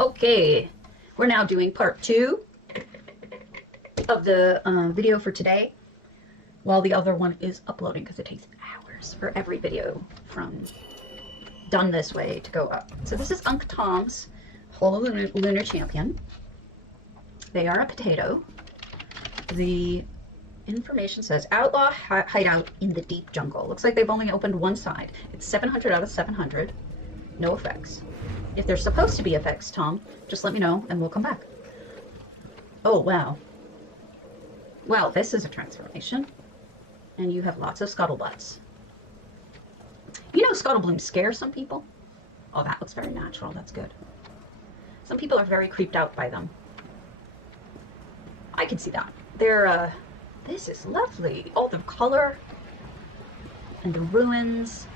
Okay, we're now doing part 2 of the video for today, while the other one is uploading because it takes hours for every video from done this way to go up. So this is Unc Tom's Hollow Lunar Champion. They are a potato. The information says outlaw hideout in the deep jungle. Looks like they've only opened one side. It's 700 out of 700. No effects. If there's supposed to be effects, Tom, just let me know and we'll come back. Oh, wow. Well, this is a transformation. And you have lots of scuttlebutts. You know Scuttleblooms scare some people? Oh, that looks very natural. That's good. Some people are very creeped out by them. I can see that. They're, this is lovely. All the color and the ruins.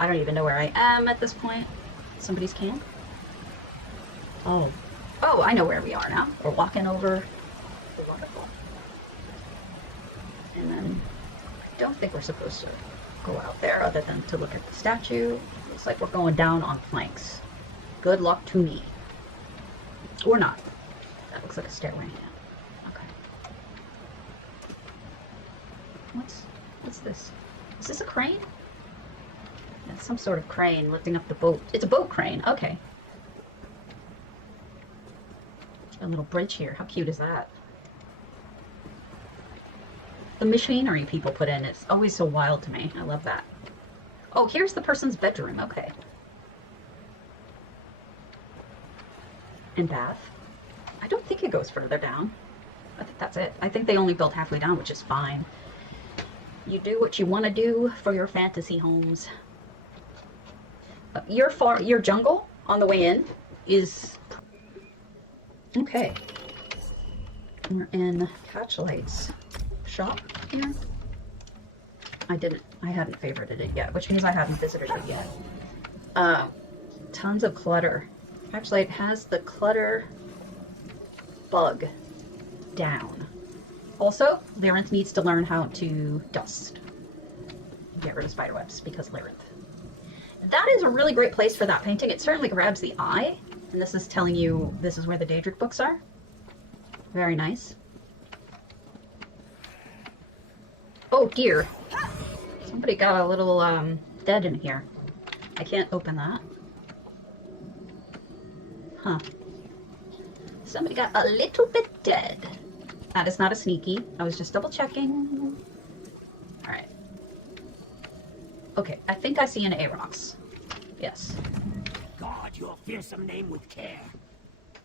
I don't even know where I am at this point. Somebody's camp? Oh. Oh, I know where we are now. We're walking over the waterfall. And then I don't think we're supposed to go out there other than to look at the statue. Looks like we're going down on planks. Good luck to me. Or not. That looks like a stairway. Okay. What's this? Is this a crane? It's some sort of crane lifting up the boat. It's a boat crane. Okay. A little bridge here. How cute is that? The machinery people put in is always so wild to me. I love that. Oh, here's the person's bedroom. Okay. And bath. I don't think it goes further down. I think that's it. I think they only built halfway down, which is fine. You do what you want to do for your fantasy homes. Your jungle on the way in is okay. We're in Catchlight's shop here. I hadn't favorited it yet, which means I haven't visited it yet. Tons of clutter. Catchlight has the clutter bug down. Also, Lyrinth needs to learn how to dust. Get rid of spiderwebs because Lyrinth. That is a really great place for that painting. It certainly grabs the eye. And this is telling you this is where the Daedric books are. Very nice. Oh dear. Somebody got a little dead in here. I can't open that. Huh. Somebody got a little bit dead. That is not a sneaky. I was just double checking. Alright. Okay, I think I see an Aarox. Yes. Guard your fearsome name with care.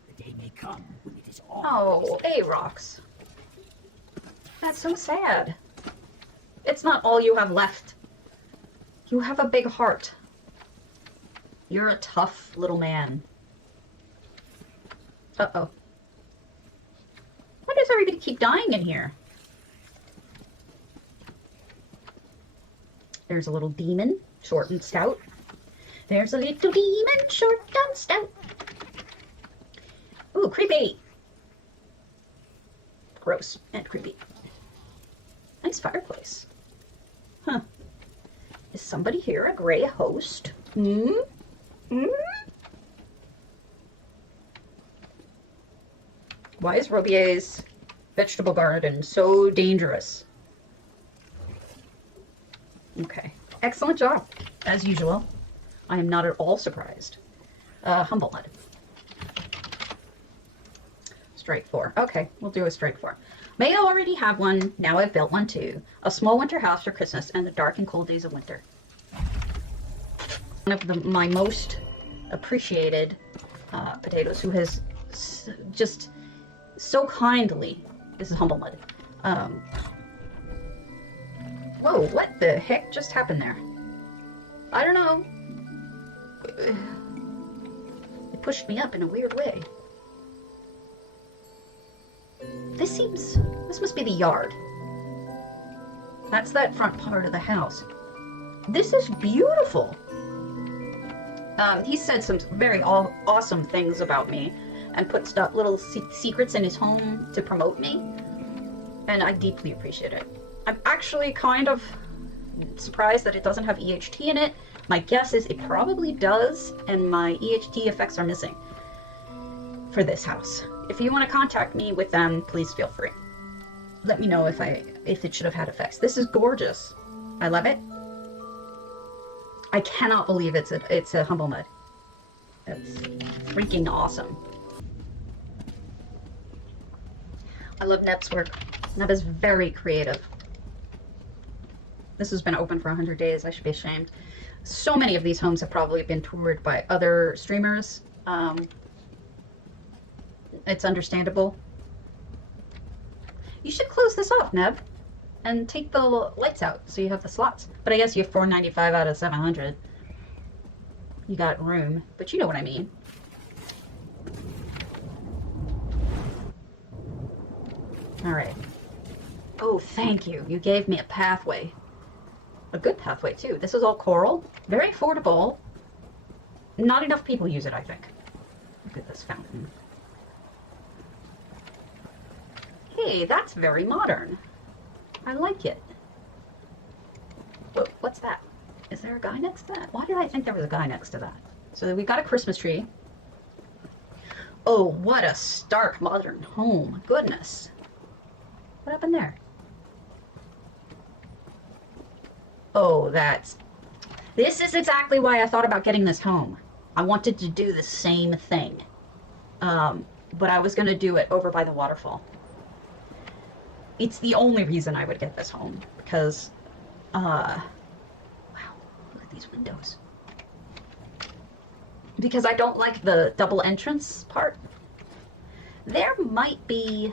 The day may come when it is all. Oh, Aarox. That's so sad. It's not all you have left. You have a big heart. You're a tough little man. Uh-oh. Why does everybody keep dying in here? There's a little demon, short and stout. There's a little demon, short and stout. Ooh, creepy. Gross and creepy. Nice fireplace. Huh. Is somebody here a gray host? Hmm? Hmm? Why is Robier's vegetable garden so dangerous? Okay. Excellent job, as usual. I am not at all surprised. Humblehead. Strike 4. Okay, we'll do a strike 4. May already have one. Now I've built one too. A small winter house for Christmas and the dark and cold days of winter. One of my most appreciated potatoes, who has just so kindly, this is Humblehead. Whoa, what the heck just happened there? I don't know. It pushed me up in a weird way. This must be the yard. That's that front part of the house. This is beautiful. He said some very awesome things about me and put little secrets in his home to promote me. And I deeply appreciate it. I'm actually kind of surprised that it doesn't have EHT in it. My guess is it probably does, and my EHT effects are missing. for this house. If you want to contact me with them, please feel free. Let me know if it should have had effects. This is gorgeous. I love it. I cannot believe it's a humble mud. That's freaking awesome. I love Neb's work. Neb is very creative. This has been open for 100 days. I should be ashamed. So many of these homes have probably been toured by other streamers. It's understandable. You should close this off, Neb, and take the lights out so you have the slots. But I guess you have 495 out of 700. You got room, but you know what I mean. All right. Oh, thank you. You gave me a pathway. A good pathway, too. This is all coral. Very affordable. Not enough people use it, I think. Look at this fountain. Hey, that's very modern. I like it. What's that? Is there a guy next to that? Why did I think there was a guy next to that? So we got a Christmas tree. Oh, what a stark modern home. Goodness. What happened there? Oh, this is exactly why I thought about getting this home. I wanted to do the same thing. But I was going to do it over by the waterfall. It's the only reason I would get this home. Because, wow, look at these windows. Because I don't like the double entrance part. There might be...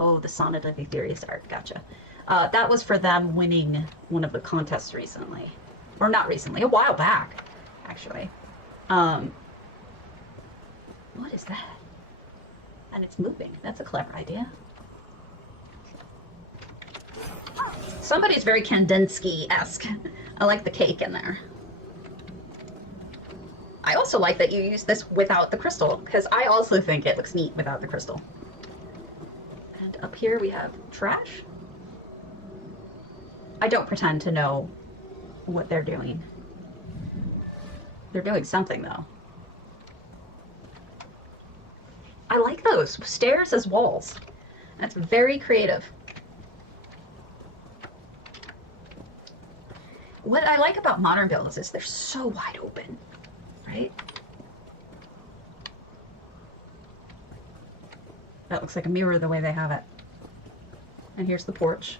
Oh, the Sonnet of Aetherius art, gotcha. That was for them winning one of the contests recently. Or not recently, a while back, actually. What is that? And it's moving. That's a clever idea. Somebody's very Kandinsky-esque. I like the cake in there. I also like that you use this without the crystal, because I also think it looks neat without the crystal. And up here we have trash. I don't pretend to know what they're doing. They're doing something, though. I like those stairs as walls. That's very creative. What I like about modern builds is they're so wide open, right? That looks like a mirror the way they have it. And here's the porch.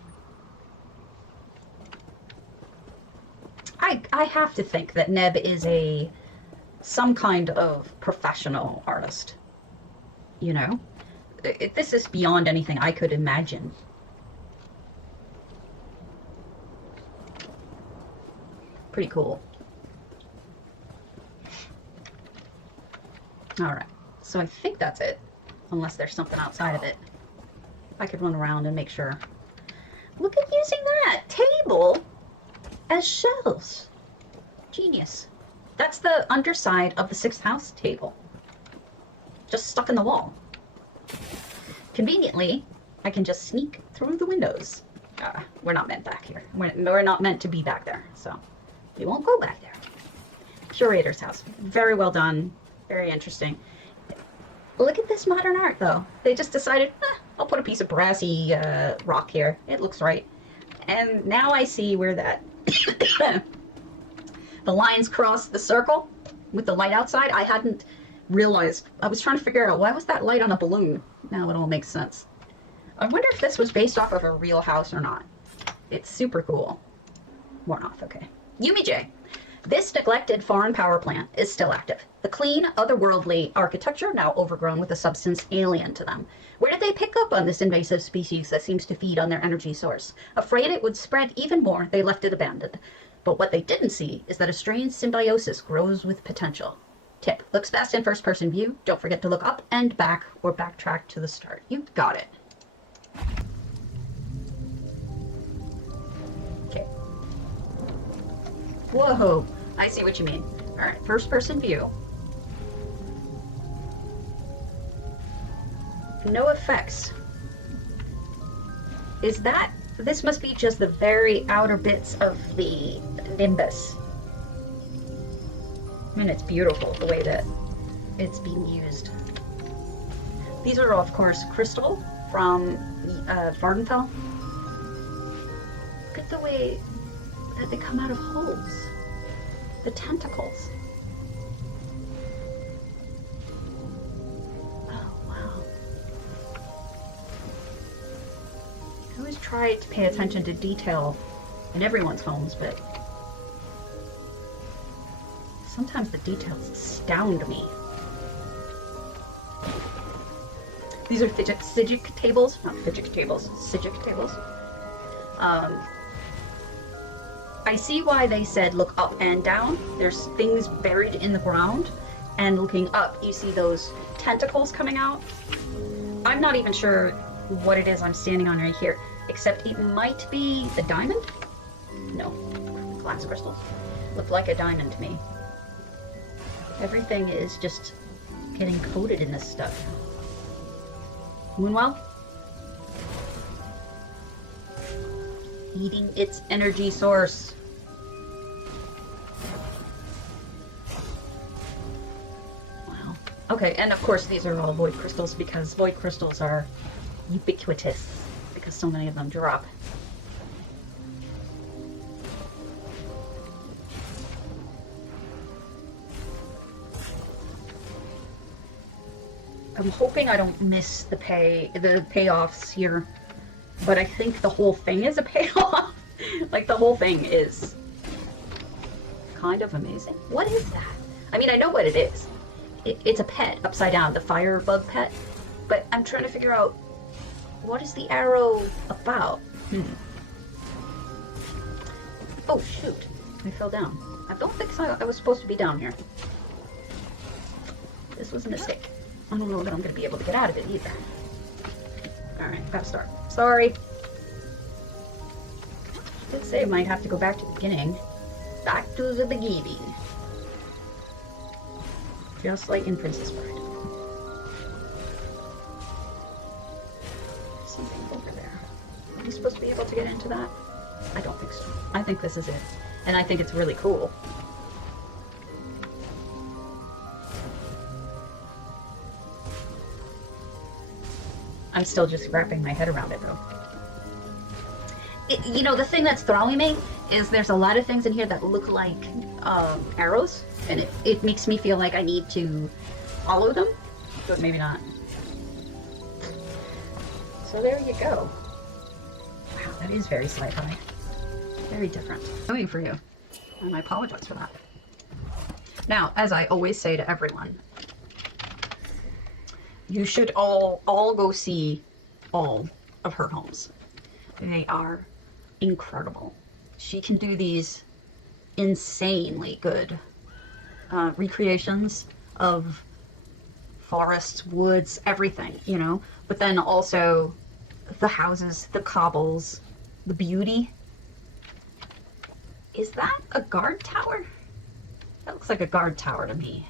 I have to think that Neb is some kind of professional artist. You know? This is beyond anything I could imagine. Pretty cool. Alright, so I think that's it. Unless there's something outside of it. I could run around and make sure. Look at using that table as shelves. Genius. That's the underside of the 6th house table. Just stuck in the wall. Conveniently, I can just sneak through the windows. We're not meant back here. We're not meant to be back there, so we won't go back there. Curator's house. Very well done. Very interesting. Look at this modern art, though. They just decided, I'll put a piece of brassy rock here. It looks right. And now I see where that the lines cross the circle with the light outside. I hadn't realized. I was trying to figure out, why was that light on a balloon? Now it all makes sense. I wonder if this was based off of a real house or not. It's super cool. Worn off, okay. Yumi J. This neglected foreign power plant is still active. The clean, otherworldly architecture now overgrown with a substance alien to them. Where did they pick up on this invasive species that seems to feed on their energy source? Afraid it would spread even more, they left it abandoned. But what they didn't see is that a strange symbiosis grows with potential. Tip, looks best in first-person view. Don't forget to look up and back or backtrack to the start. You got it. Okay. Whoa, I see what you mean. All right, first-person view. No effects. Is that... This must be just the very outer bits of the nimbus. I mean, it's beautiful the way that it's being used. These are, of course, crystal from Vardenfell. Look at the way that they come out of holes. The tentacles. Oh, wow. I always try to pay attention to detail in everyone's homes, but sometimes the details astound me. These are Psijic tables, not Psijic tables, Psijic tables. I see why they said look up and down. There's things buried in the ground, and looking up, you see those tentacles coming out. I'm not even sure what it is I'm standing on right here, except it might be a diamond? No, glass crystals. Look like a diamond to me. Everything is just getting coated in this stuff. Moonwell? Eating its energy source. Wow. Okay, and of course these are all void crystals because void crystals are ubiquitous because so many of them drop. I'm hoping I don't miss the payoffs here, but I think the whole thing is a payoff. Like the whole thing is kind of amazing. What is that? I mean, I know what it is. It's a pet upside down, the firebug pet, but I'm trying to figure out what is the arrow about? Oh shoot, I fell down. I don't think so. I was supposed to be down here. This was a mistake. I don't know that I'm going to be able to get out of it either. Alright, gotta start. Sorry. I did say I might have to go back to the beginning. Back to the beginning. Just like in Princess Bride. There's something over there. Are we supposed to be able to get into that? I don't think so. I think this is it. And I think it's really cool. I'm still just wrapping my head around it, though. You know, the thing that's throwing me is there's a lot of things in here that look like arrows, and it makes me feel like I need to follow them, but maybe not. So there you go. Wow, that is very sci-fi. Very different. Waiting for you, and I apologize for that. Now, as I always say to everyone, you should all go see all of her homes. They are incredible. She can do these insanely good recreations of forests, woods, everything, you know? But then also the houses, the cobbles, the beauty. Is that a guard tower? That looks like a guard tower to me.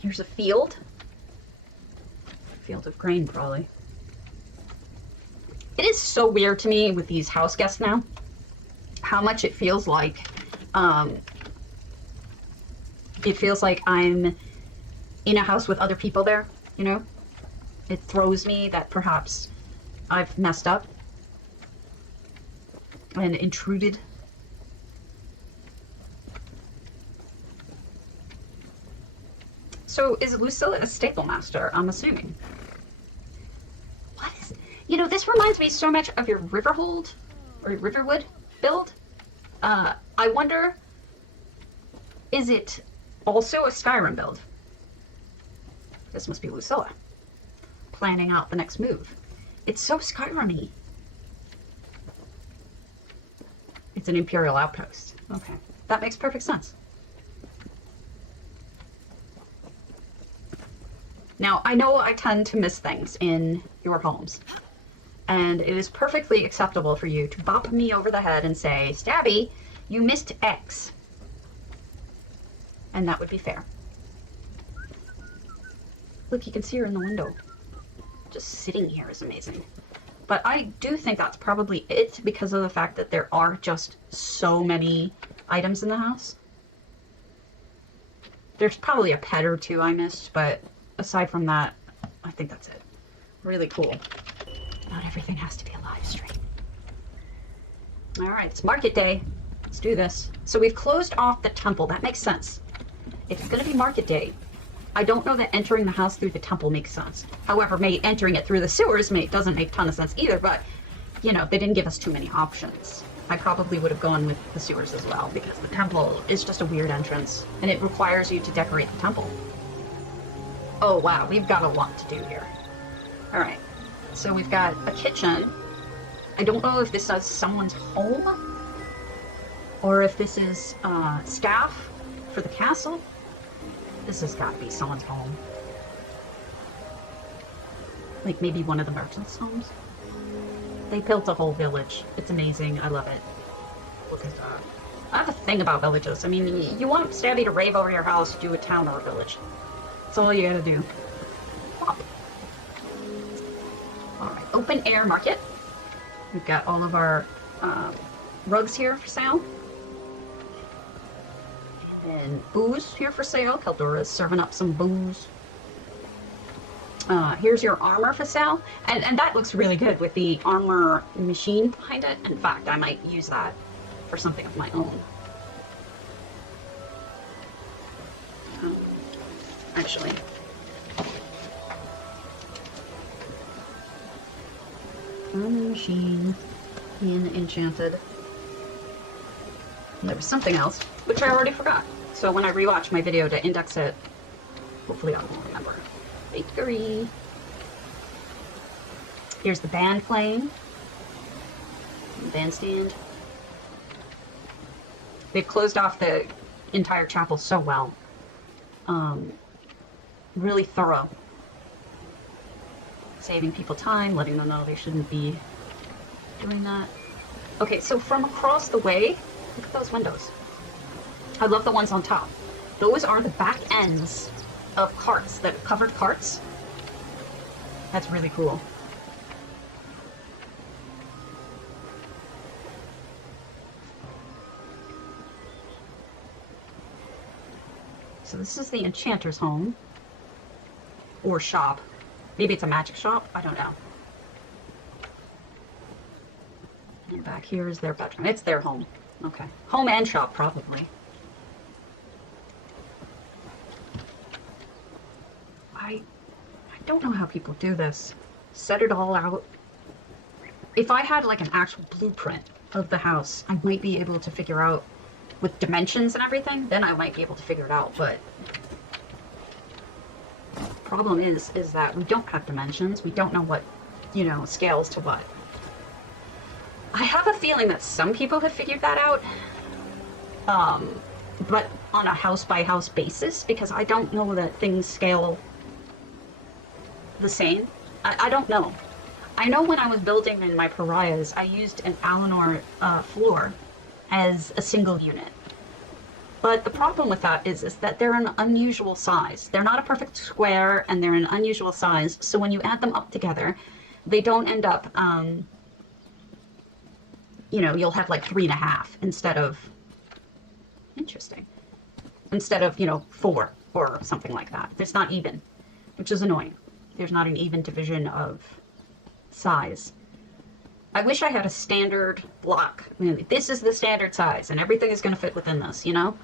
Here's a field. Field of grain, probably. It is so weird to me with these house guests now, how much it feels like I'm in a house with other people there, you know? It throws me that perhaps I've messed up and intruded. So is Lucilla a staple master, I'm assuming? What is... You know, this reminds me so much of your Riverhold, or Riverwood build. I wonder, is it also a Skyrim build? This must be Lucilla, planning out the next move. It's so Skyrim-y. It's an Imperial outpost. Okay, that makes perfect sense. Now, I know I tend to miss things in your homes, and it is perfectly acceptable for you to bop me over the head and say, Stabby, you missed X. And that would be fair. Look, you can see her in the window. Just sitting here is amazing. But I do think that's probably it because of the fact that there are just so many items in the house. There's probably a pet or two I missed, but aside from that, I think that's it. Really cool. Not everything has to be a live stream. All right, it's market day. Let's do this. So we've closed off the temple. That makes sense. If it's going to be market day, I don't know that entering the house through the temple makes sense. However, entering it through the sewers doesn't make a ton of sense either, but, you know, they didn't give us too many options. I probably would have gone with the sewers as well, because the temple is just a weird entrance, and it requires you to decorate the temple. Oh, wow, we've got a lot to do here. All right, so we've got a kitchen. I don't know if this is someone's home, or if this is staff for the castle. This has got to be someone's home. Like maybe one of the merchants' homes. They built a whole village. It's amazing. I love it. Look at that. I have a thing about villages. I mean, you want Stabby to rave over your house, do a town or a village. That's all you gotta do. Pop. Alright, open air market. We've got all of our rugs here for sale. And booze here for sale. Keldora's serving up some booze. Here's your armor for sale. And that looks really good with the armor machine behind it. In fact, I might use that for something of my own. Actually. Armor machine in Enchanted. And there was something else, which I already forgot. So when I rewatch my video to index it, hopefully I will remember. Bakery. Here's the band playing. Bandstand. They've closed off the entire chapel so well. Really thorough. Saving people time, letting them know they shouldn't be doing that. Okay, so from across the way, look at those windows. I love the ones on top. Those are the back ends of carts, the covered carts. That's really cool. So this is the enchanter's home. Or shop. Maybe it's a magic shop? I don't know. And back here is their bedroom. It's their home. Okay. Home and shop, probably. I don't know how people do this. Set it all out. If I had like an actual blueprint of the house, I might be able to figure out with dimensions and everything, then I might be able to figure it out, but problem is that we don't have dimensions. We don't know what, you know, scales to what. I have a feeling that some people have figured that out, but on a house-by-house basis, because I don't know that things scale the same. I don't know. I know when I was building in my Pariahs, I used an Alinor floor as a single unit. But the problem with that is that they're an unusual size. They're not a perfect square, and they're an unusual size, so when you add them up together, they don't end up, you know, you'll have like 3.5 instead of, interesting, instead of, you know, 4 or something like that. It's not even, which is annoying. There's not an even division of size. I wish I had a standard block. I mean, this is the standard size, and everything is going to fit within this, you know?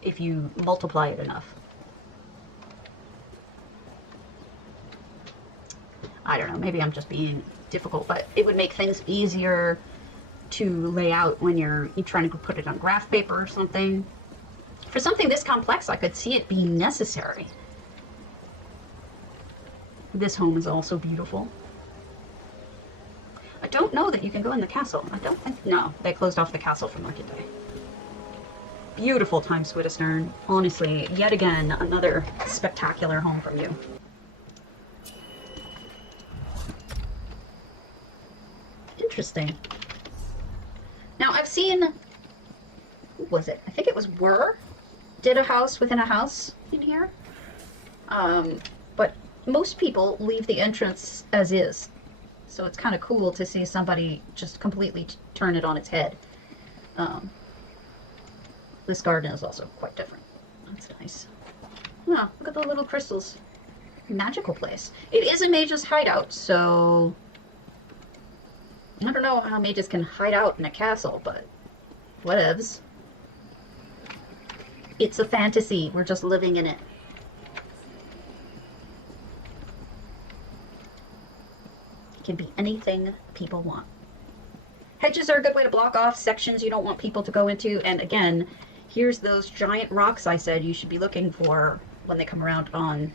If you multiply it enough. I don't know, maybe I'm just being difficult, but it would make things easier to lay out when you're trying to put it on graph paper or something. For something this complex, I could see it being necessary. This home is also beautiful. I don't know that you can go in the castle. I don't think, no, they closed off the castle for market day. Beautiful Times Wittistern. Honestly, yet again, another spectacular home from you. Interesting. Now, I've seen, who was it? I think it was did a house within a house in here. But most people leave the entrance as is. So it's kind of cool to see somebody just completely turn it on its head. This garden is also quite different. That's nice. Oh, look at the little crystals. Magical place. It is a mage's hideout, so I don't know how mages can hide out in a castle, but whatevs. It's a fantasy. We're just living in it. It can be anything people want. Hedges are a good way to block off sections you don't want people to go into. And again, here's those giant rocks I said you should be looking for when they come around on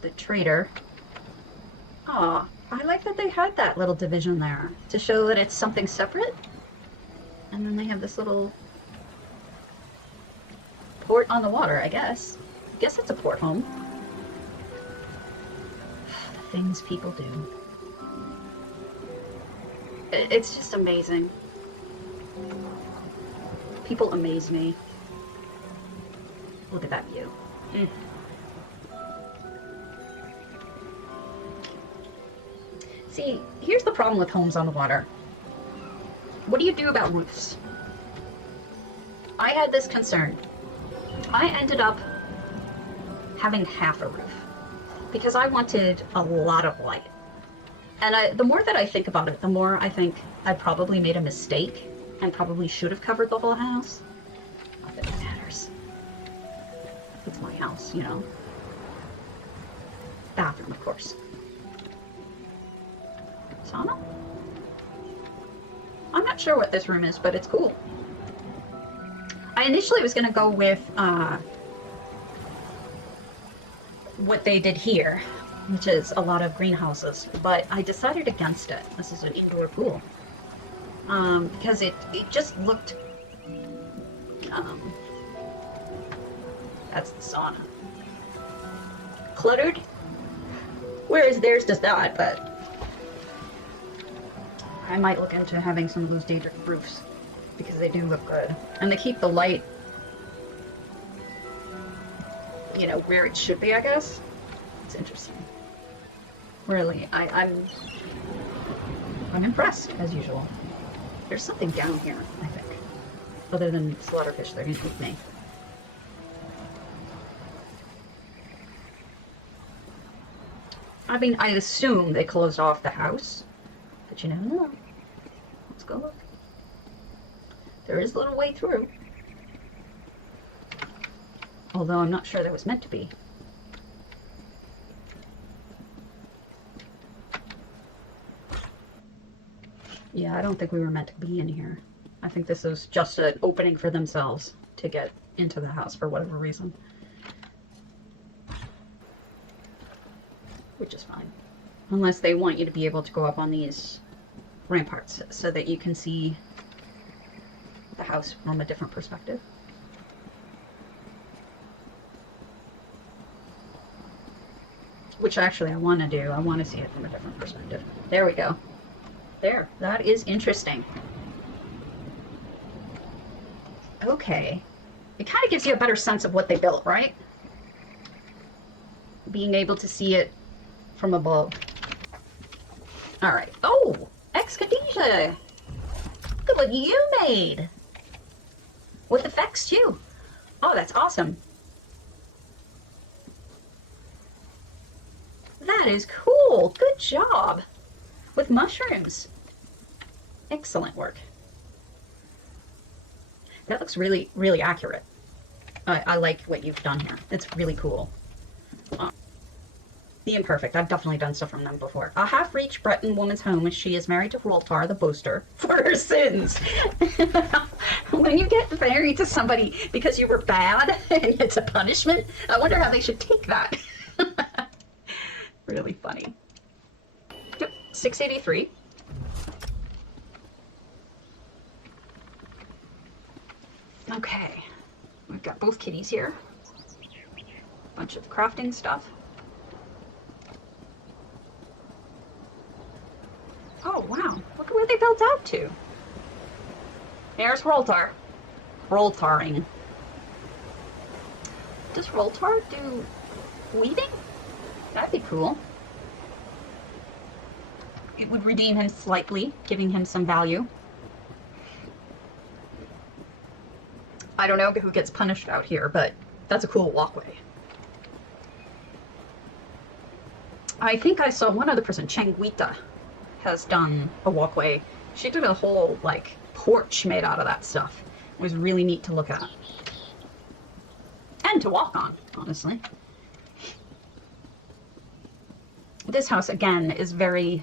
the trader. Aw, I like that they had that little division there to show that it's something separate. And then they have this little port on the water, I guess. I guess it's a port home. The things people do. It's just amazing. People amaze me. Look at that view. Mm. See, here's the problem with homes on the water. What do you do about roofs? I had this concern. I ended up having half a roof because I wanted a lot of light. And the more that I think about it, the more I think I probably made a mistake and probably should have covered the whole house. Not that it matters. It's my house, you know. Bathroom, of course. Sauna? I'm not sure what this room is, but it's cool. I initially was going to go with what they did here, which is a lot of greenhouses, but I decided against it. This is an indoor pool. Because it just looked... that's the sauna. Cluttered? Whereas theirs does not, but... I might look into having some of those Daedric roofs, because they do look good. And they keep the light, you know, where it should be, I guess. It's interesting. Really, I'm impressed, as usual. There's something down here, I think. Other than slaughterfish, they're gonna eat me. I mean, I assume they closed off the house, but you never know. Let's go look. There is a little way through. Although I'm not sure that was meant to be. Yeah, I don't think we were meant to be in here. I think this is just an opening for themselves to get into the house for whatever reason. Which is fine. Unless they want you to be able to go up on these ramparts so that you can see the house from a different perspective. Which actually I want to do. I want to see it from a different perspective. There we go. There. That is interesting. Okay. It kind of gives you a better sense of what they built, right? Being able to see it from above. Alright. Oh! Ex-Khadijah! Look at what you made! With effects, too. Oh, that's awesome. That is cool. Good job. With mushrooms. Excellent work. That looks really, really accurate. I like what you've done here. It's really cool. The Imperfect. I've definitely done stuff from them before. A half-reached Breton woman's home as she is married to Roltar the Boaster for her sins. When you get married to somebody because you were bad and it's a punishment, I wonder how they should take that. Really funny. Yep, 683. Okay, we've got both kitties here. Bunch of crafting stuff. Oh wow, look at where they built out to. There's Roltar. Roltaring. Does Roltar do weaving? That'd be cool. It would redeem him slightly, giving him some value. I don't know who gets punished out here, but That's a cool walkway. I think I saw one other person, Changuita, has done a walkway. She did a whole, like, porch made out of that stuff. It was really neat to look at. And to walk on, honestly. This house, again, is very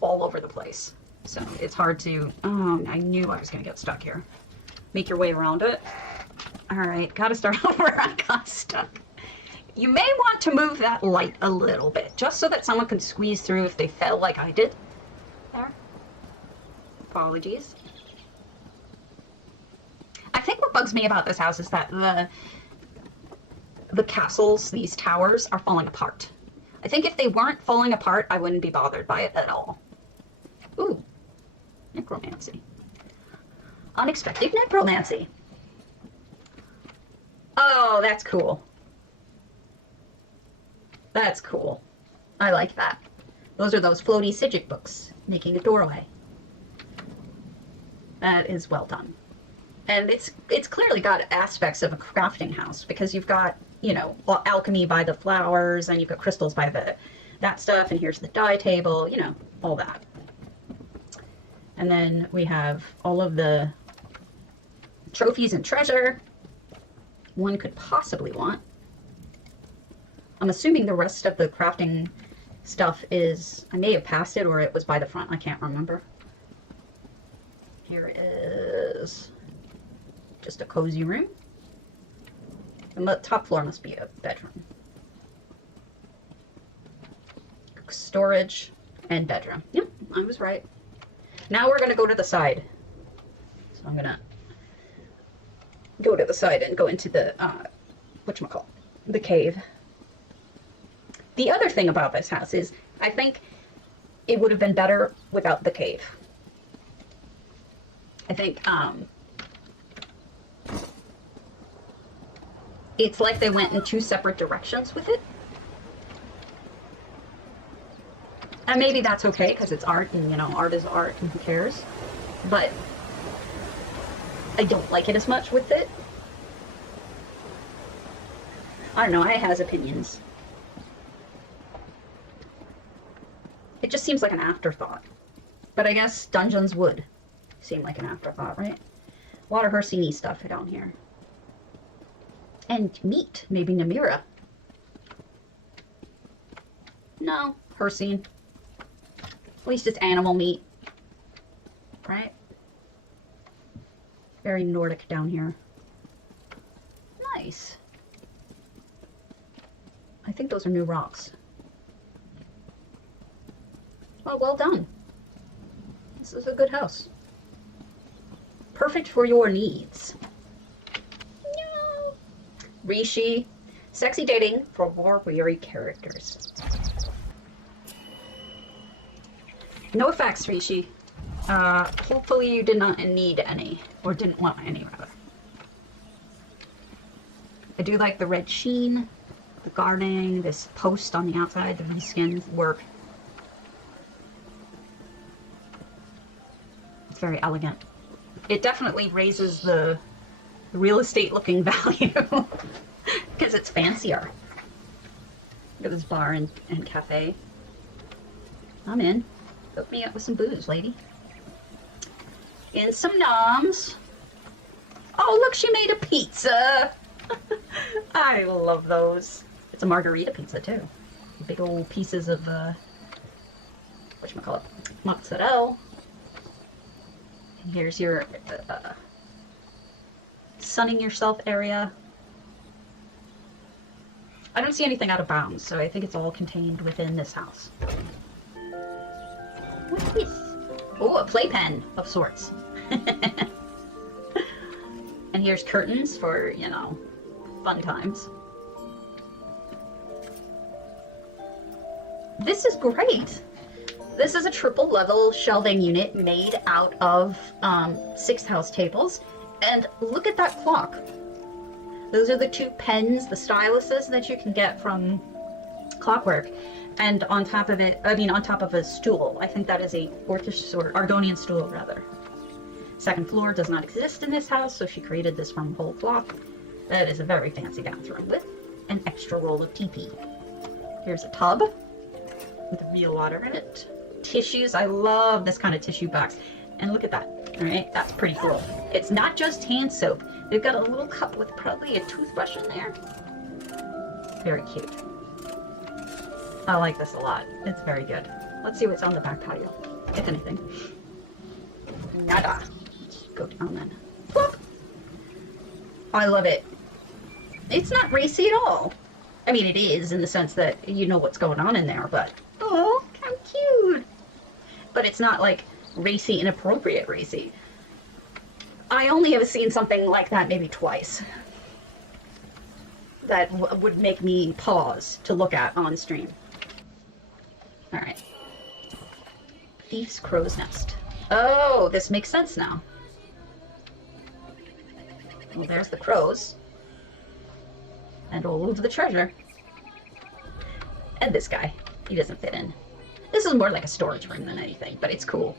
all over the place. So it's hard to... Oh, I knew I was going to get stuck here. Make your way around it. Alright, gotta start over. I got stuck. You may want to move that light a little bit, just so that someone can squeeze through if they fell like I did. There. Apologies. I think what bugs me about this house is that the castles, these towers, are falling apart. I think if they weren't falling apart, I wouldn't be bothered by it at all. Ooh. Necromancy. Unexpected necromancy. Oh, that's cool. That's cool. I like that. Those are those floaty Sijic books, making a doorway. That is well done. And it's clearly got aspects of a crafting house, because you've got, you know, alchemy by the flowers, and you've got crystals by that stuff, and here's the dye table, you know, all that. And then we have all of the trophies and treasure one could possibly want. I'm assuming the rest of the crafting stuff is, I may have passed it or it was by the front, I can't remember. Here is just a cozy room. And the top floor must be a bedroom. Storage and bedroom. Yep, I was right. Now we're gonna go to the side. So I'm gonna go to the side and go into the, whatchamacallit, the cave. The other thing about this house is, I think it would have been better without the cave. I think, it's like they went in two separate directions with it. And maybe that's okay, because it's art, and, you know, art is art, and who cares? But I don't like it as much with it. I don't know, it has opinions. It just seems like an afterthought. But I guess dungeons would seem like an afterthought, right? A lot of Hersini stuff down here. And meat, maybe Namira. No, Hersine. At least it's animal meat. Right? Very Nordic down here. Nice. I think those are new rocks. Oh, well done. This is a good house. Perfect for your needs. No. Rishi. Sexy dating for war-weary characters. No effects, Rishi. Hopefully you did not need any. Or didn't want any, rather. I do like the red sheen, the gardening, this post on the outside, the reskin work. It's very elegant. It definitely raises the real estate looking value because it's fancier. Look at this bar and cafe. I'm in. Hook me up with some booze, lady. And some noms. Oh, look, she made a pizza. I love those. It's a margarita pizza, too. Big old pieces of, whatchamacallit, mozzarella. And here's your, sunning yourself area. I don't see anything out of bounds, so I think it's all contained within this house. What's this? Oh, a playpen of sorts. And here's curtains for, you know, fun times. This is great. This is a triple level shelving unit made out of 6th house tables. And look at that clock. Those are the 2 pens, the styluses that you can get from Clockwork. And on top of it, I mean on top of a stool. I think that is a Orcish or Argonian stool, rather. 2nd floor does not exist in this house, so she created this from whole cloth. That is a very fancy bathroom with an extra roll of TP. Here's a tub with real water in it. Tissues. I love this kind of tissue box. And look at that. All right, that's pretty cool. It's not just hand soap. They've got a little cup with probably a toothbrush in there. Very cute. I like this a lot. It's very good. Let's see what's on the back patio, if anything. Nada. Let's go down then. Whoop. I love it. It's not racy at all. I mean, it is in the sense that you know what's going on in there, but oh, how cute. But it's not like racy, inappropriate racy. I only have seen something like that maybe twice. That would make me pause to look at on stream. Alright. Thief's Crow's Nest. Oh, this makes sense now. Well, there's the crows. And all of the treasure. And this guy. He doesn't fit in. This is more like a storage room than anything, but it's cool.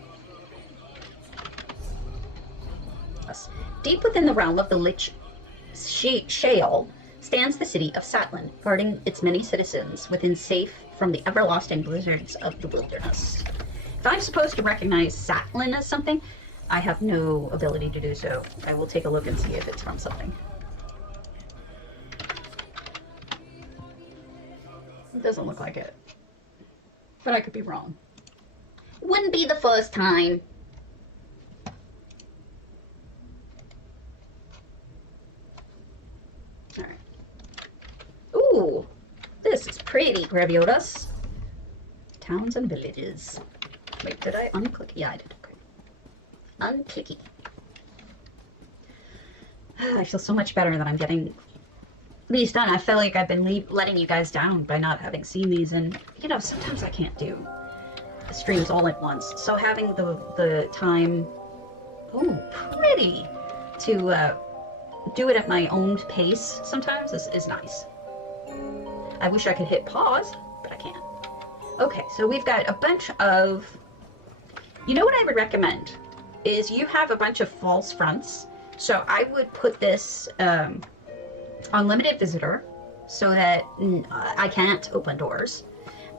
Yes. Deep within the realm of the Lich Shale stands the city of Satlin, guarding its many citizens within safe from the everlasting blizzards of the wilderness. If I'm supposed to recognize Satlin as something, I have no ability to do so. I will take a look and see if it's from something. It doesn't look like it. But I could be wrong. Wouldn't be the first time. Alright. Ooh! This is pretty, Graviotus. Towns and villages. Wait, did I unclick? Yeah, I did. Okay. Unclicky. I feel so much better that I'm getting these done. I feel like I've been letting you guys down by not having seen these, and you know, sometimes I can't do the streams all at once. So having the time, ooh, pretty, to do it at my own pace sometimes is nice. I wish I could hit pause, but I can't. Okay, so we've got a bunch of, you know what I would recommend is you have a bunch of false fronts. So I would put this on limited visitor so that I can't open doors,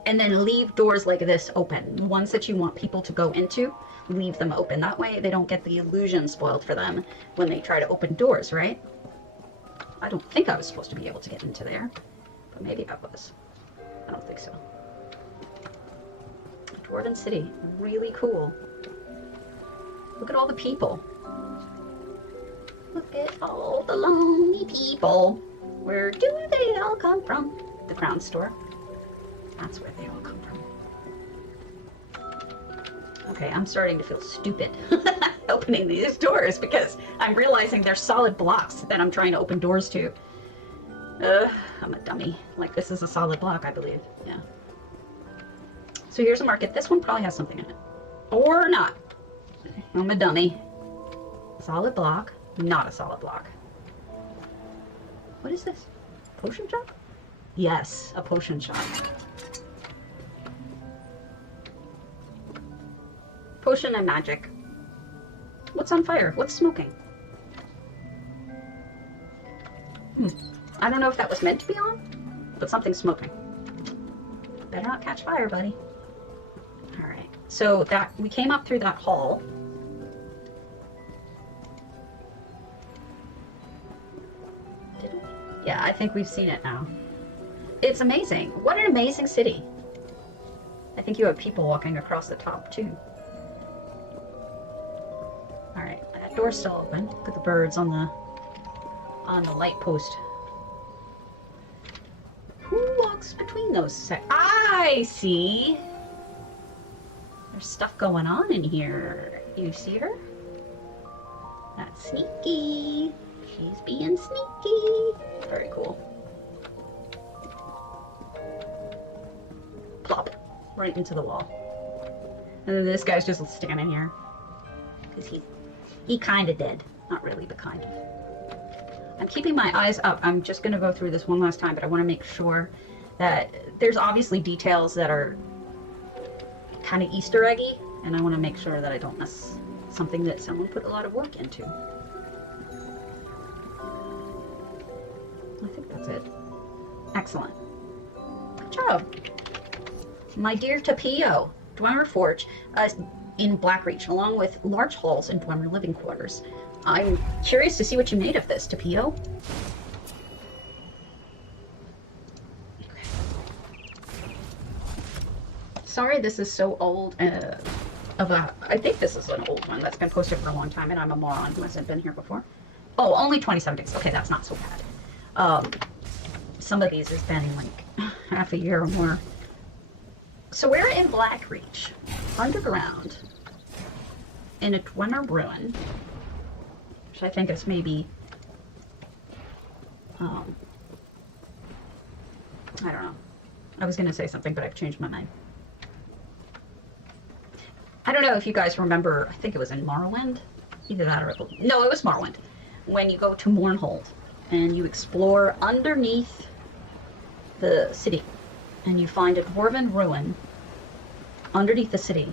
and then leave doors like this open. The ones that you want people to go into, leave them open. That way they don't get the illusion spoiled for them when they try to open doors, right? I don't think I was supposed to be able to get into there, but maybe I was. I don't think so. Dwarven City, really cool. Look at all the people. Look at all the lonely people. Where do they all come from? The Crown Store. That's where they all come from. Okay, I'm starting to feel stupid opening these doors because I'm realizing they're solid blocks that I'm trying to open doors to. I'm a dummy. Like, this is a solid block, I believe. Yeah. So here's a market. This one probably has something in it. Or not. I'm a dummy. Solid block. Not a solid block. What is this? Potion shop? Yes, a potion shop. Potion and magic. What's on fire? What's smoking? I don't know if that was meant to be on, but something's smoking. Better not catch fire, buddy. Alright, so that we came up through that hall. Did we? Yeah, I think we've seen it now. It's amazing. What an amazing city. I think you have people walking across the top too. Alright, that door's still open. Look at the birds on the light post. Who walks between those I see! There's stuff going on in here. You see her? That's sneaky. She's being sneaky. Very cool. Plop. Right into the wall. And then this guy's just standing here. Because he kind of dead. Not really, but kind of. I'm keeping my eyes up. I'm just going to go through this one last time, but I want to make sure that there's obviously details that are kind of Easter eggy, and I want to make sure that I don't miss something that someone put a lot of work into. That's it. Excellent. Good job. My dear Tapio, Dwemer Forge, in Blackreach, along with large halls and Dwemer living quarters. I'm curious to see what you made of this, Tapio. Sorry this is so old, I think this is an old one that's been posted for a long time, and I'm a moron who hasn't been here before. Oh, only 27 days. Okay, that's not so bad. Some of these has been like half a year or more. So we're in Blackreach, underground, in a Dwemer ruin, which I think is maybe, I don't know. I was going to say something, but I've changed my mind. I don't know if you guys remember, I think it was in Morrowind, either that or, no, it was Morrowind, when you go to Mournhold and you explore underneath the city and you find a dwarven ruin underneath the city,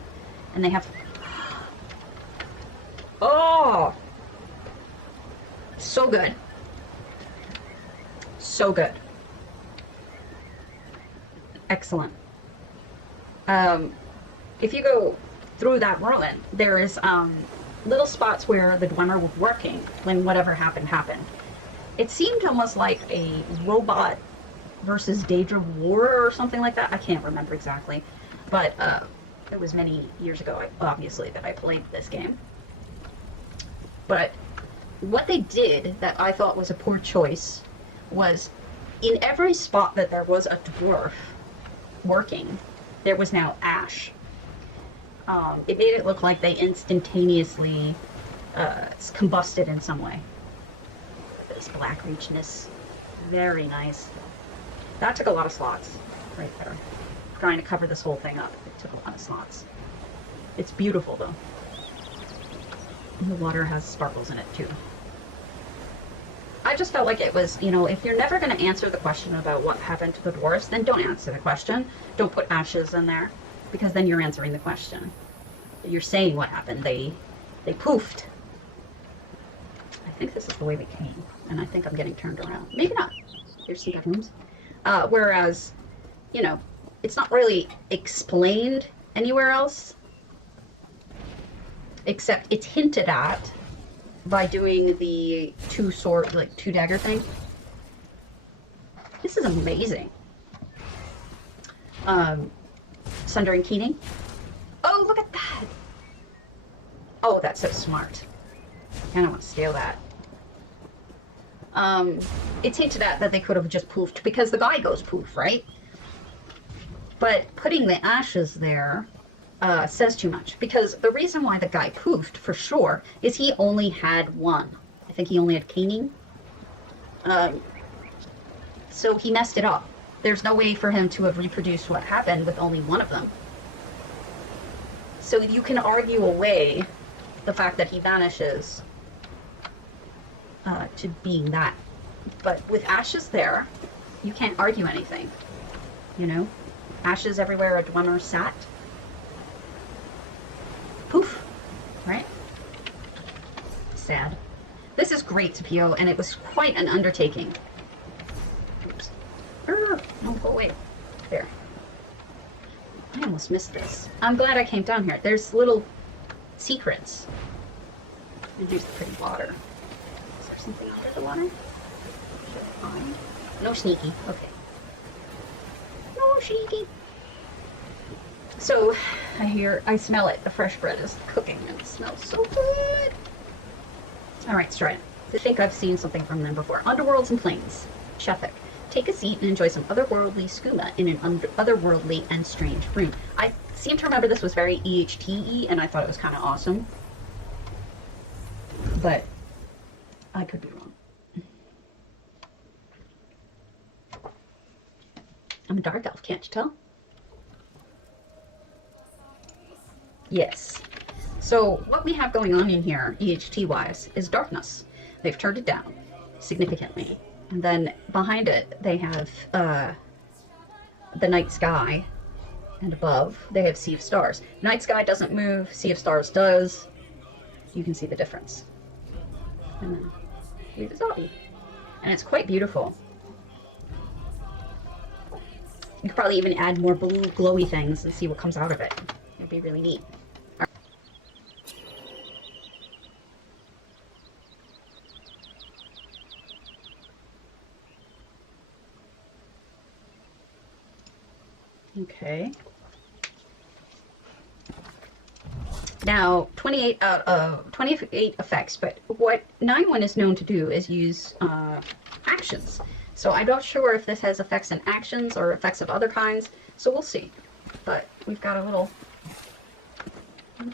and they have, oh, so good, so good, excellent. If you go through that ruin, there is little spots where the Dwemer were working when whatever happened. It seemed almost like a robot versus Daedra war or something like that. I can't remember exactly, but it was many years ago, obviously, that I played this game. But what they did that I thought was a poor choice was, in every spot that there was a dwarf working, there was now ash. It made it look like they instantaneously combusted in some way. This Blackreachness, very nice. That took a lot of slots, right there. Trying to cover this whole thing up, it took a lot of slots. It's beautiful, though. And the water has sparkles in it, too. I just felt like it was, you know, if you're never going to answer the question about what happened to the dwarves, then don't answer the question. Don't put ashes in there, because then you're answering the question. You're saying what happened. They poofed. I think this is the way we came, and I think I'm getting turned around. Maybe not. There's some bedrooms. Whereas, you know, it's not really explained anywhere else, except it's hinted at by doing the two dagger thing. This is amazing. Sundering Keening. Oh, look at that! Oh, that's so smart. I kind of want to steal that. It's hinted at that they could have just poofed, because the guy goes poof, right? But putting the ashes there says too much, because the reason why the guy poofed, for sure, is he only had one. I think he only had Keening. So he messed it up. There's no way for him to have reproduced what happened with only one of them. So you can argue away the fact that he vanishes to being that. But with ashes there, you can't argue anything. You know? Ashes everywhere a Dwemer sat. Poof. Right? Sad. This is great, Tapio, and it was quite an undertaking. Oops. No, go away. There. I almost missed this. I'm glad I came down here. There's little secrets. And here's the pretty water. Is there something under the water? Should I find? No sneaky. Okay. No sneaky. So, I smell it. The fresh bread is cooking and it smells so good. Alright, let's try it. I think I've seen something from them before. Underworlds and Plains. Chethik. Take a seat and enjoy some otherworldly skooma in an otherworldly and strange room. I seem to remember this was very EHT-y, and I thought it was kind of awesome. But I could be wrong. I'm a dark elf, can't you tell? Yes. So what we have going on in here, EHT-wise, is darkness. They've turned it down significantly. And then behind it, they have the night sky, and above, they have Sea of Stars. Night sky doesn't move, Sea of Stars does. You can see the difference. And then we have a zombie. And it's quite beautiful. You could probably even add more blue glowy things and see what comes out of it. It'd be really neat. Okay. Now, 28 out of 28 effects, but what 9.1 is known to do is use actions. So I'm not sure if this has effects in actions or effects of other kinds, so we'll see. But we've got a little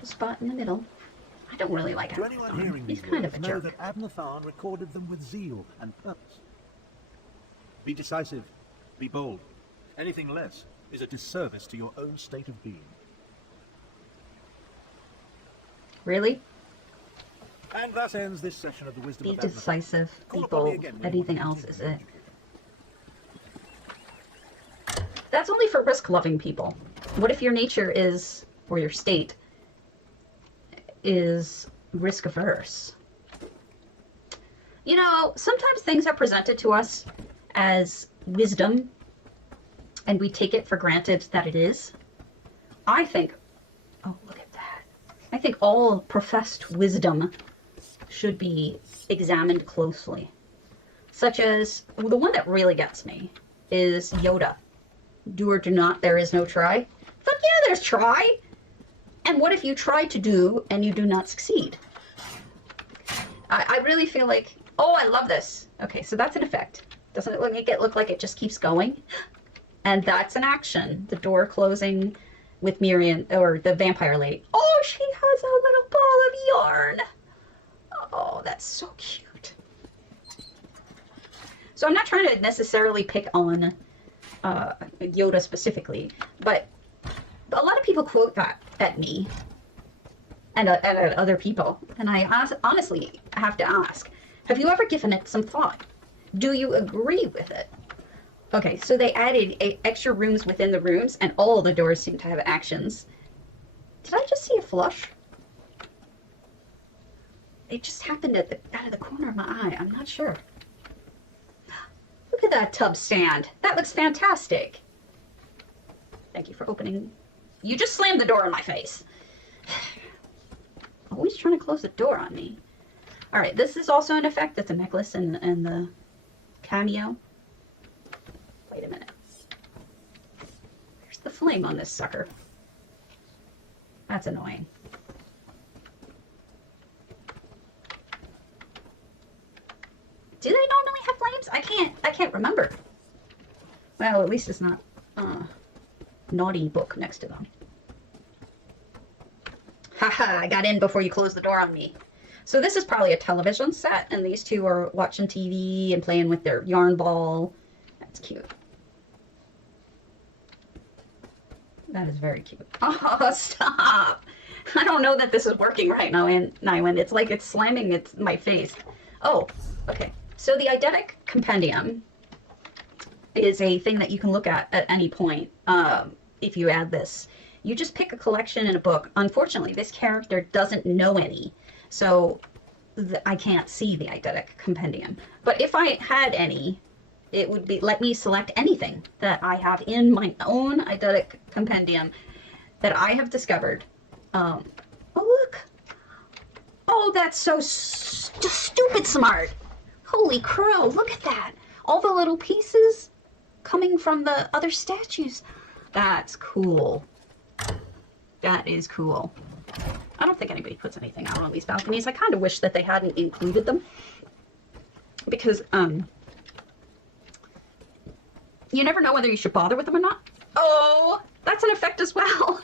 spot in the middle. I don't really like To anyone Abnathan. hearing He's these kind of words, a know jerk. that Abnathan recorded them with zeal and purpose. Be decisive. Be bold. Anything less is a disservice to your own state of being. Really? And thus ends this session of the Wisdom Be of Abnathan. decisive, Call be upon me bold. again when you want Anything to else continue is your it. education. That's only for risk-loving people. What if your nature is, or your state, is risk-averse? You know, sometimes things are presented to us as wisdom, and we take it for granted that it is. I think, oh, look at that. I think all professed wisdom should be examined closely. Such as, the one that really gets me is Yoda. Do or do not, there is no try. Fuck yeah, there's try! And what if you try to do and you do not succeed? I really feel like, oh, I love this. Okay, so that's an effect. Doesn't it look like it just keeps going? And that's an action. The door closing with Miriam, or the vampire lady. Oh, she has a little ball of yarn. Oh, that's so cute. So I'm not trying to necessarily pick on Yoda specifically, but a lot of people quote that at me and at other people, and I honestly have to ask, have you ever given it some thought? Do you agree with it? Okay, so they added extra rooms within the rooms, and all the doors seem to have actions. Did I just see a flush? It just happened out of the corner of my eye. I'm not sure. Look at that tub stand. That looks fantastic. Thank you for opening. You just slammed the door in my face. Always trying to close the door on me. All right, this is also an effect. That's a necklace and the cameo. Wait a minute. Where's the flame on this sucker? That's annoying. Do they normally have flames? I can't remember. Well, at least it's not naughty book next to them. Haha, I got in before you closed the door on me. So this is probably a television set, and these two are watching TV and playing with their yarn ball. That's cute. That is very cute. Oh, stop! I don't know that this is working right now, Nywin. It's like it's slamming my face. Oh, okay. So the eidetic compendium is a thing that you can look at any point if you add this. You just pick a collection in a book. Unfortunately, this character doesn't know any, so I can't see the eidetic compendium. But if I had any, it would be let me select anything that I have in my own eidetic compendium that I have discovered. Oh, look. Oh, that's so stupid smart. Holy crow, look at that. All the little pieces coming from the other statues. That's cool. That is cool. I don't think anybody puts anything out on these balconies. I kind of wish that they hadn't included them. Because, you never know whether you should bother with them or not. Oh, that's an effect as well.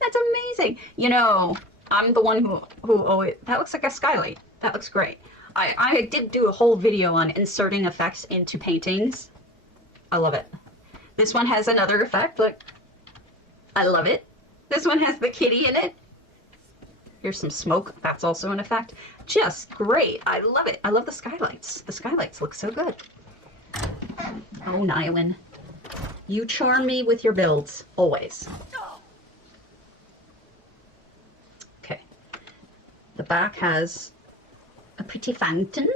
That's amazing. You know, I'm the one who always, that looks like a skylight. That looks great. I did do a whole video on inserting effects into paintings. I love it. This one has another effect. Look, I love it. This one has the kitty in it. Here's some smoke. That's also an effect. Just great. I love it. I love the skylights. The skylights look so good. Oh, Nywin. You charm me with your builds. Always. Okay. The back has a pretty fountain.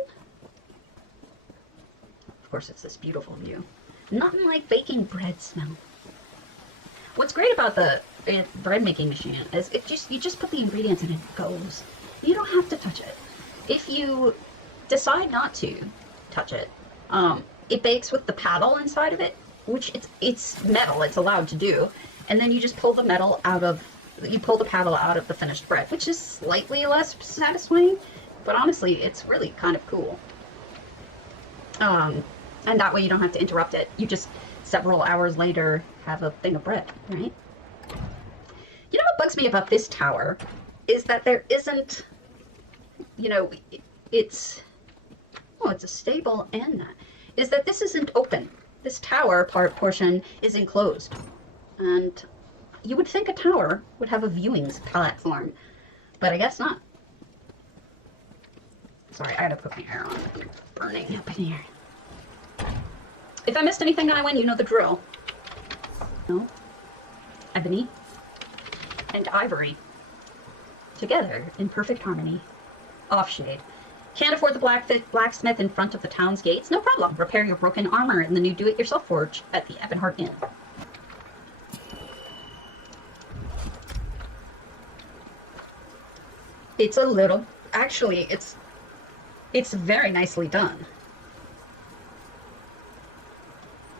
Of course, it's this beautiful view. Nothing like baking bread smell. What's great about the bread making machine is you just put the ingredients and it goes. You don't have to touch it. If you decide not to touch it, it bakes with the paddle inside of it, which it's metal. It's allowed to do, and then you just pull the paddle out of the finished bread, which is slightly less satisfying, but honestly, it's really kind of cool. And that way you don't have to interrupt it. You just, several hours later, have a thing of bread, right? You know what bugs me about this tower is that there isn't, you know, it's a stable and that, is that this isn't open. This tower portion is enclosed. And you would think a tower would have a viewing platform, but I guess not. Sorry, I gotta put my hair on. It's burning up in here. If I missed anything I win, you know the drill. No? Ebony and ivory. Together in perfect harmony. Offshade. Can't afford the blacksmith in front of the town's gates? No problem. Repair your broken armor in the new do-it-yourself forge at the Ebonheart Inn. It's a little... Actually, it's very nicely done.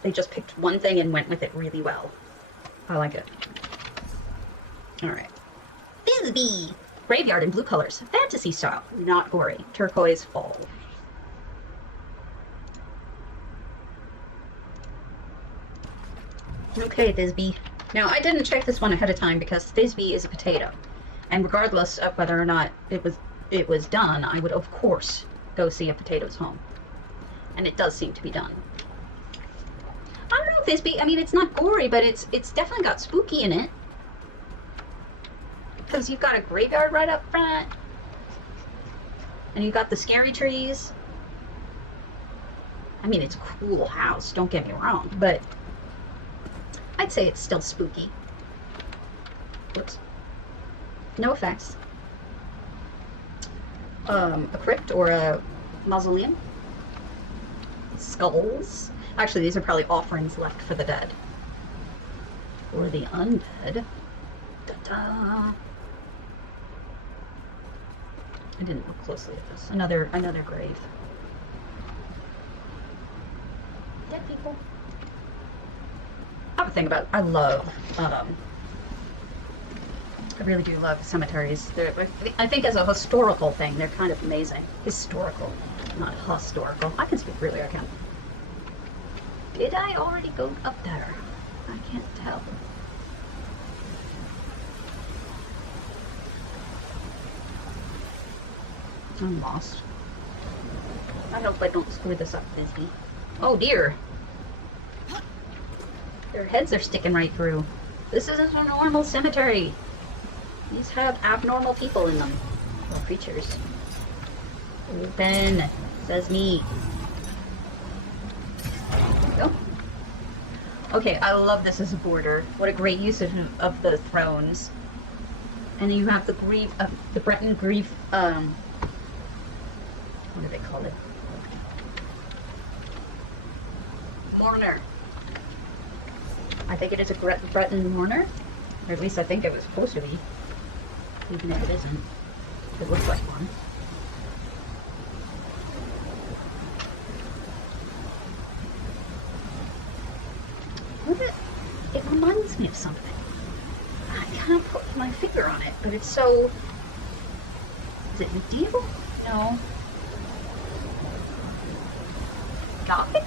They just picked one thing and went with it really well. I like it. Alright. Thisbe! Graveyard in blue colors. Fantasy style. Not gory. Turquoise fall. Okay, Thisbe. Now, I didn't check this one ahead of time because Thisbe is a potato. And regardless of whether or not it was done, I would, of course, go see a potato's home. And it does seem to be done. I don't know, Thisbe. I mean, it's not gory, but it's definitely got spooky in it. Because you've got a graveyard right up front. And you've got the scary trees. I mean, it's a cool house, don't get me wrong, but I'd say it's still spooky. Whoops. No effects. A crypt or a mausoleum. Skulls. Actually, these are probably offerings left for the dead. Or the undead. Ta-da! I didn't look closely at this. Another grave. Dead people. I have a thing about, I love, I really do love cemeteries. I think as a historical thing, they're kind of amazing. Historical, not historical. I can speak really, I can. Did I already go up there? I can't tell. I'm lost. I hope I don't screw this up, Thisbe. Oh dear! Their heads are sticking right through. This isn't a normal cemetery. These have abnormal people in them. Or creatures. Open, says me. There we go. Okay, I love this as a border. What a great use of the thrones. And then you have the Breton grief, what do they call it? Mourner. I think it is a Breton mourner. Or at least I think it was supposed to be. Even if it isn't. It looks like one. It reminds me of something. I can't put my finger on it, but it's so... Is it medieval? No. Gothic?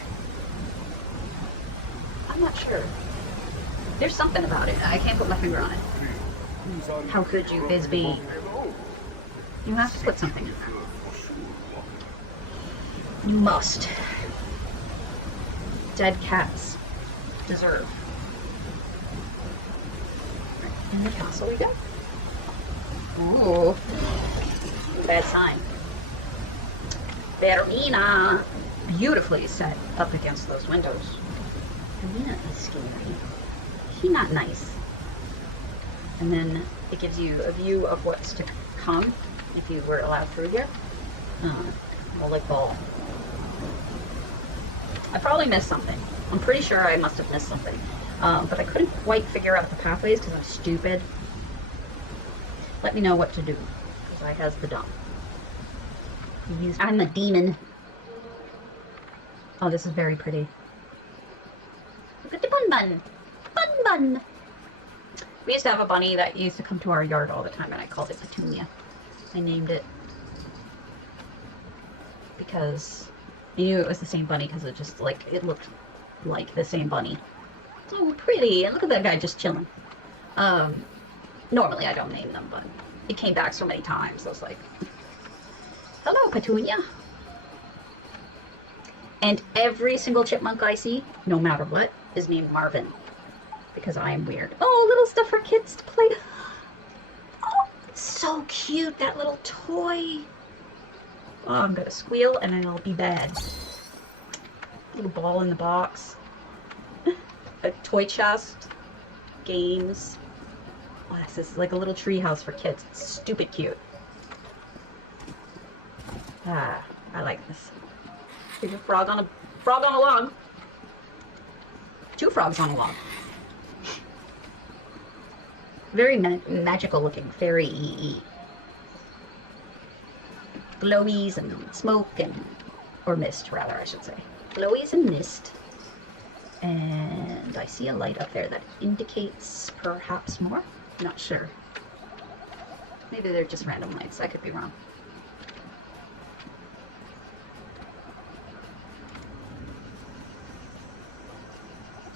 I'm not sure. There's something about it. I can't put my finger on it. How could you, Thisbe? You have to put something in there. You must. Dead cats deserve. Right, in the castle we go. Ooh. Bad sign. Vermina. Beautifully set up against those windows. Vermina is scary. She's not nice. And then it gives you a view of what's to come if you were allowed through here. Holy ball. I probably missed something. I'm pretty sure I must have missed something. But I couldn't quite figure out the pathways because I'm stupid. Let me know what to do, because I has the dumb. I'm a demon. Oh, this is very pretty. Look at the bun bun. Bun bun. We used to have a bunny that used to come to our yard all the time, and I called it Petunia. I named it because I knew it was the same bunny because it just like it looked like the same bunny. Oh, pretty! And look at that guy just chilling. Normally I don't name them, but it came back so many times. I was like, "Hello, Petunia." And every single chipmunk I see, no matter what, is named Marvin. Because I am weird. Oh, little stuff for kids to play. Oh, so cute, that little toy. Oh, I'm gonna squeal and then I'll be bad. Little ball in the box. A toy chest. Games. Oh, this is like a little tree house for kids. It's stupid cute. Ah, I like this. There's a frog on a log. 2 frogs on a log. Very magical looking, fairy-y. Glowies and smoke and, or mist rather, I should say. Glowies and mist. And I see a light up there that indicates perhaps more. Not sure. Maybe they're just random lights. I could be wrong.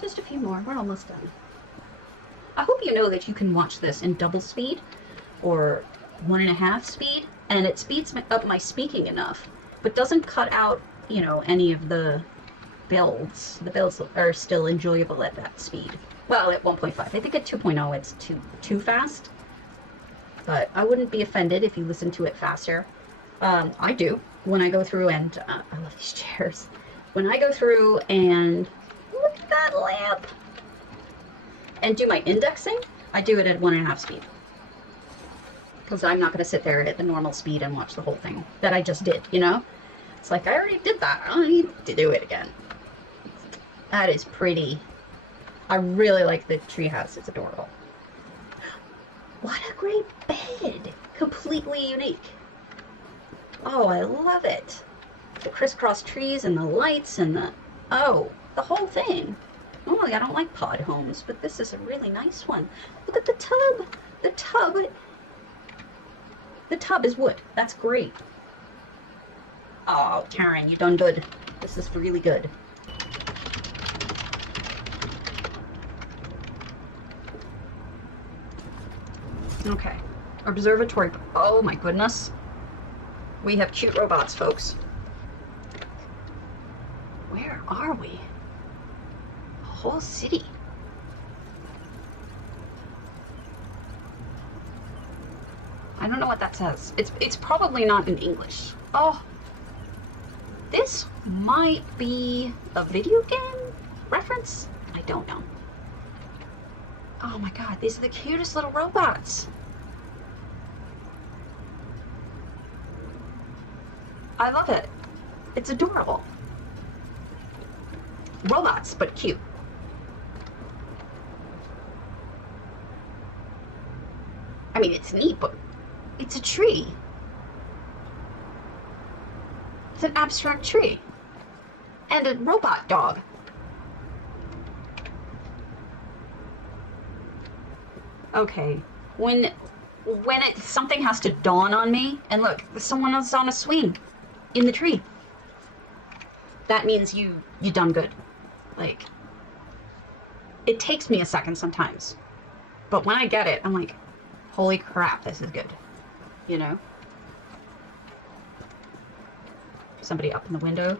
Just a few more. We're almost done. I hope you know that you can watch this in double speed or 1.5 speed, and it speeds up my speaking enough, but doesn't cut out, you know, any of the builds. The builds are still enjoyable at that speed. Well, at 1.5. I think at 2.0 it's too fast, but I wouldn't be offended if you listen to it faster. I do when I go through and I love these chairs. When I go through and look at that lamp and do my indexing, I do it at 1.5 speed. Because I'm not going to sit there at the normal speed and watch the whole thing that I just did, you know? It's like, I already did that. I don't need to do it again. That is pretty. I really like the treehouse. It's adorable. What a great bed. Completely unique. Oh, I love it. The crisscross trees and the lights and the... Oh, the whole thing. Normally I don't like pod homes, but this is a really nice one. Look at the tub. The tub is wood. That's great. Oh, Karen, you done good. This is really good. Okay. Observatory. Oh my goodness. We have cute robots, folks. Where are we? A whole city. I don't know what that says. It's probably not in English. Oh. This might be a video game reference? I don't know. Oh my god, these are the cutest little robots. I love it. It's adorable. Robots, but cute. I mean, it's neat, but it's a tree. It's an abstract tree. And a robot dog. Okay, when something has to dawn on me, and look, someone else is on a swing in the tree. That means you done good. Like, it takes me a second sometimes, but when I get it, I'm like, holy crap, this is good. You know? Somebody up in the window.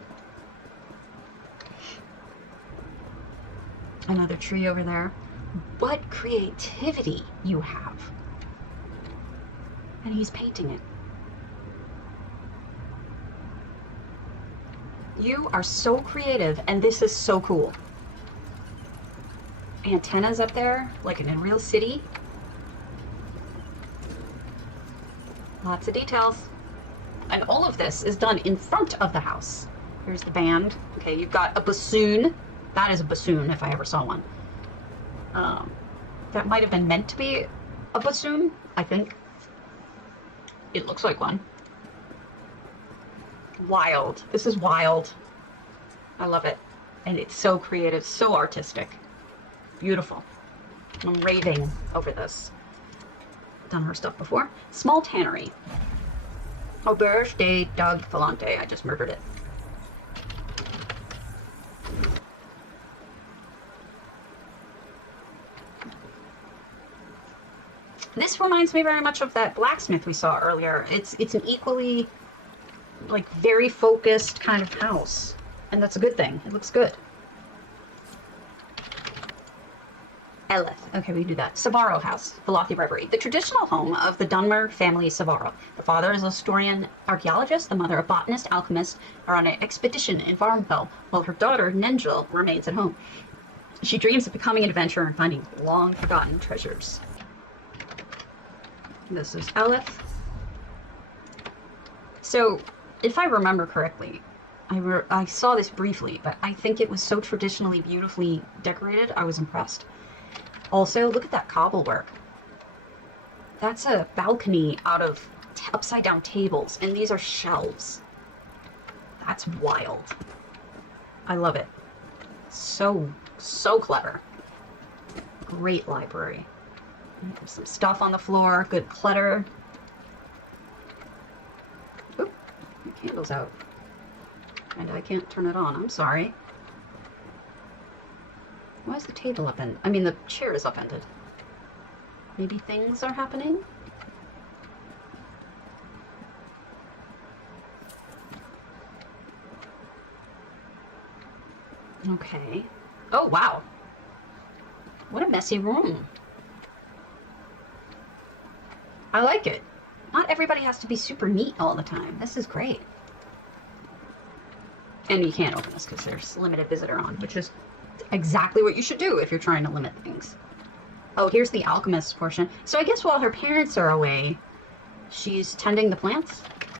Another tree over there. What creativity you have. And he's painting it. You are so creative, and this is so cool. Antennas up there, like in a real city. Lots of details. And all of this is done in front of the house. Here's the band. Okay, you've got a bassoon. That is a bassoon if I ever saw one. That might have been meant to be a bassoon, I think. It looks like one. Wild. This is wild. I love it. And it's so creative, so artistic. Beautiful. I'm raving over this. Done her stuff before. Small tannery. Auberge de Doug Falante. I just murdered it. This reminds me very much of that blacksmith we saw earlier. It's an equally, like, very focused kind of house. And that's a good thing. It looks good. Eleth. Okay, we can do that. Savaro House, Velothi Reverie. The traditional home of the Dunmer family Savaro. The father is a historian archaeologist, the mother a botanist, alchemist, are on an expedition in Varnfell, while her daughter, Nengel, remains at home. She dreams of becoming an adventurer and finding long-forgotten treasures. This is Eleth. So, if I remember correctly, I saw this briefly, but I think it was so traditionally beautifully decorated, I was impressed. Also, look at that cobble work. That's a balcony out of upside-down tables, and these are shelves. That's wild. I love it. So clever. Great library. There's some stuff on the floor, good clutter. Oop, the candle's out. And I can't turn it on, I'm sorry. Why is the table upended? I mean, the chair is upended. Maybe things are happening? Okay. Oh, wow. What a messy room. I like it. Not everybody has to be super neat all the time. This is great. And you can't open this because there's limited visitor on, which is exactly what you should do if you're trying to limit things. Oh, here's the alchemist portion. So I guess while her parents are away, she's tending the plants?